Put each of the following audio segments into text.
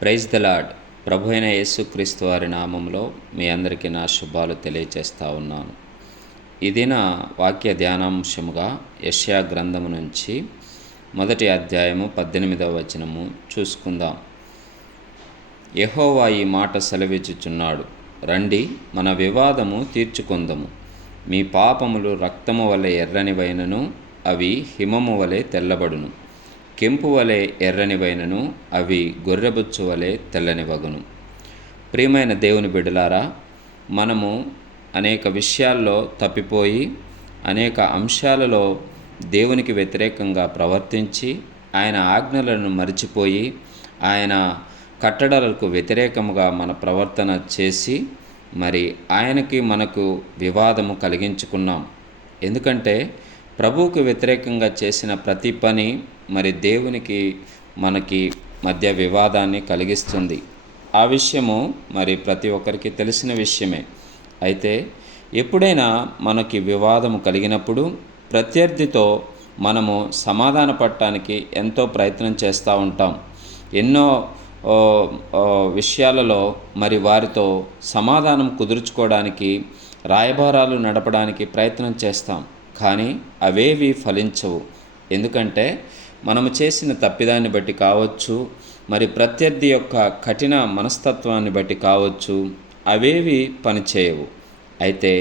Praise the lord. ప్రభు అయిన యేసుక్రీస్తు వారి నామంలో మీ అందరికీ నా శుభాలు తెలియచేస్తూ ఉన్నాను. ఇది నా వాక్య ధ్యానాంశముగా యెషయా గ్రంథము నుంచి 1వ అధ్యాయము 18వ వచనము చూసుకుందాం. యెహోవా ఈ మాట సెలవిచ్చుచున్నాడు, రండి, మన వివాదము తీర్చుకొందము. మీ పాపములు రక్తము వలె ఎర్రనివైనను అవి హిమము వలె తెల్లబడును. కెంపు వలె ఎర్రనివైనను అవి గొర్రెబొచ్చు వలె తెల్లనివగును. ప్రియమైన దేవుని బిడ్డలారా, మనము అనేక విషయాల్లో తప్పిపోయి అనేక అంశాలలో దేవునికి వ్యతిరేకంగా ప్రవర్తించి ఆయన ఆజ్ఞలను మరిచిపోయి ఆయన కట్టడలకు వ్యతిరేకముగా మన ప్రవర్తన చేసి మరి ఆయనకి మనకు వివాదము కలిగించుకున్నాం. ఎందుకంటే ప్రభువుకు వ్యతిరేకంగా చేసిన ప్రతి పని మరి దేవునికి మనకి మధ్య వివాదాన్ని కలిగిస్తుంది. ఆ విషయము మరి ప్రతి ఒక్కరికి తెలిసిన విషయమే. అయితే ఎప్పుడైనా మనకి వివాదము కలిగినప్పుడు ప్రత్యర్థితో మనము సమాధాన పడటానికి ఎంతో ప్రయత్నం చేస్తూ ఉంటాం. ఎన్నో విషయాలలో మరి వారితో సమాధానం కుదుర్చుకోవడానికి రాయబారాలు నడపడానికి ప్రయత్నం చేస్తాం. కానీ అవేవి ఫలించవు. ఎందుకంటే మనము చేసిన తప్పిదాన్ని బట్టి కావచ్చు, మరి ప్రత్యర్థి యొక్క కఠిన మనస్తత్వాన్ని బట్టి కావచ్చు, అవేవి పనిచేయవు. అయితే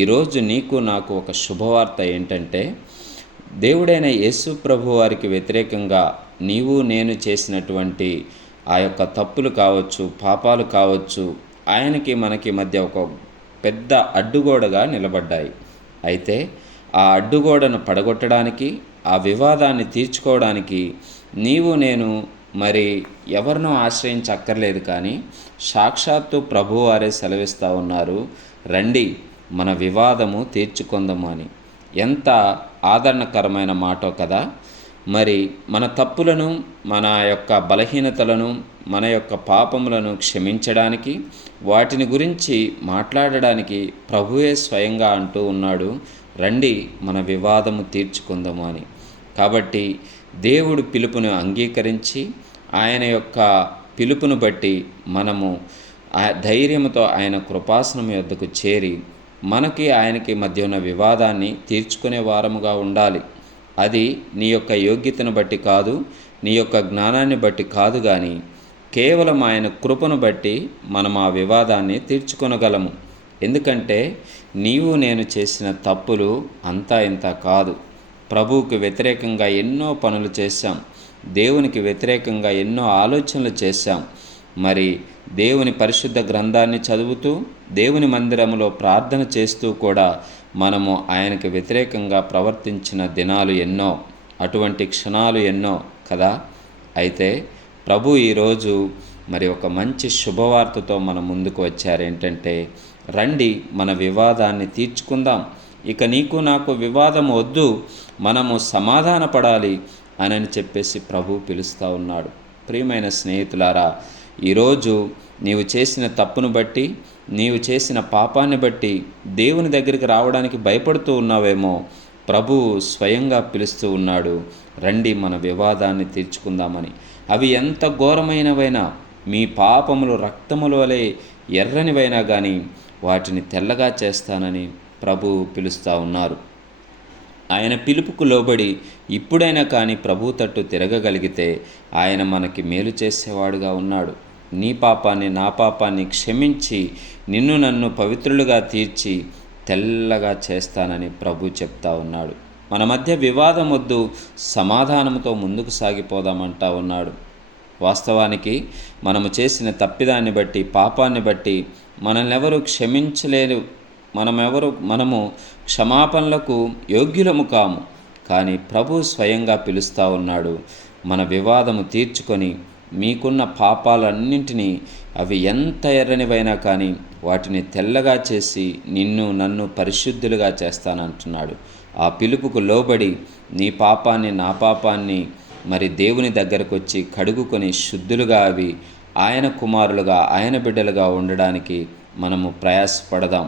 ఈరోజు నీకు నాకు ఒక శుభవార్త ఏంటంటే, దేవుడైన యేసు ప్రభు వారికి వ్యతిరేకంగా నీవు నేను చేసినటువంటి ఆ యొక్క తప్పులు కావచ్చు, పాపాలు కావచ్చు, ఆయనకి మనకి మధ్య ఒక పెద్ద అడ్డుగోడగా నిలబడ్డాయి. అయితే ఆ అడ్డుగోడను పడగొట్టడానికి, ఆ వివాదాన్ని తీర్చుకోవడానికి నీవు నేను మరి ఎవరినో ఆశ్రయించక్కర్లేదు. కానీ సాక్షాత్తు ప్రభువారే సెలవిస్తూ ఉన్నారు, రండి, మన వివాదము తీర్చుకొందము అని. ఎంత ఆదరణకరమైన మాటో కదా. మరి మన తప్పులను, మన యొక్క బలహీనతలను, మన యొక్క పాపములను క్షమించడానికి, వాటిని గురించి మాట్లాడడానికి ప్రభువే స్వయంగా అంటూ ఉన్నాడు, రండి, మన వివాదము తీర్చుకుందాము అని. కాబట్టి దేవుడు పిలుపును అంగీకరించి ఆయన యొక్క పిలుపును బట్టి మనము ధైర్యంతో ఆయన కృపాసనం యొద్దకు చేరి మనకి ఆయనకి మధ్య ఉన్న వివాదాన్ని తీర్చుకునే వారముగా ఉండాలి. అది నీ యొక్క యోగ్యతను బట్టి కాదు, నీ యొక్క జ్ఞానాన్ని బట్టి కాదు, కానీ కేవలం ఆయన కృపను బట్టి మనం ఆ వివాదాన్ని తీర్చుకొనగలము. ఎందుకంటే నీవు నేను చేసిన తప్పులు అంతా ఇంత కాదు. ప్రభువుకు వ్యతిరేకంగా ఎన్నో పనులు చేశాం, దేవునికి వ్యతిరేకంగా ఎన్నో ఆలోచనలు చేశాం. మరి దేవుని పరిశుద్ధ గ్రంథాన్ని చదువుతూ, దేవుని మందిరములో ప్రార్థన చేస్తూ కూడా మనము ఆయనకు వ్యతిరేకంగా ప్రవర్తించిన దినాలు ఎన్నో, అటువంటి క్షణాలు ఎన్నో కదా. అయితే ప్రభు ఈరోజు మరి ఒక మంచి శుభవార్తతో మన ముందుకు వచ్చారు. ఏంటంటే, రండి, మన వివాదాన్ని తీర్చుకుందాం. ఇక నీకు నాకు వివాదం వద్దు, మనము సమాధాన పడాలి అని చెప్పేసి ప్రభు పిలుస్తూ ఉన్నాడు. ప్రియమైన స్నేహితులారా, ఈరోజు నీవు చేసిన తప్పును బట్టి, నీవు చేసిన పాపాన్ని బట్టి దేవుని దగ్గరికి రావడానికి భయపడుతూ ఉన్నావేమో. ప్రభువు స్వయంగా పిలుస్తూ ఉన్నాడు, రండి, మన వివాదాన్ని తీర్చుకుందామని. అవి ఎంత ఘోరమైనవైనా, మీ పాపములు రక్తముల వలె ఎర్రనివైనా కానీ వాటిని తెల్లగా చేస్తానని ప్రభువు పిలుస్తూ ఉన్నారు. ఆయన పిలుపుకు లోబడి ఇప్పుడైనా కానీ ప్రభు తట్టు తిరగగలిగితే ఆయన మనకి మేలు చేసేవాడుగా ఉన్నాడు. నీ పాపాన్ని, నా పాపాన్ని క్షమించి నిన్ను నన్ను పవిత్రులుగా తీర్చి తెల్లగా చేస్తానని ప్రభు చెప్తా ఉన్నాడు. మన మధ్య వివాదం వద్దు, సమాధానంతో ముందుకు సాగిపోదామంటా ఉన్నాడు. వాస్తవానికి మనము చేసిన తప్పిదాన్ని బట్టి, పాపాన్ని బట్టి మనల్ని ఎవరు క్షమించలేరు. మనము క్షమాపణలకు యోగ్యులము కాము. కానీ ప్రభు స్వయంగా పిలుస్తూ ఉన్నాడు, మన వివాదము తీర్చుకొని మీకున్న పాపాలన్నింటినీ, అవి ఎంత ఎర్రనివైనా కానీ వాటిని తెల్లగా చేసి నిన్ను నన్ను పరిశుద్ధులుగా చేస్తానంటున్నాడు. ఆ పిలుపుకు లోబడి నీ పాపాన్ని, నా పాపాన్ని మరి దేవుని దగ్గరకు వచ్చి కడుగుకొని శుద్ధులుగా అవి ఆయన కుమారులుగా, ఆయన బిడ్డలుగా ఉండడానికి మనము ప్రయాసపడదాం.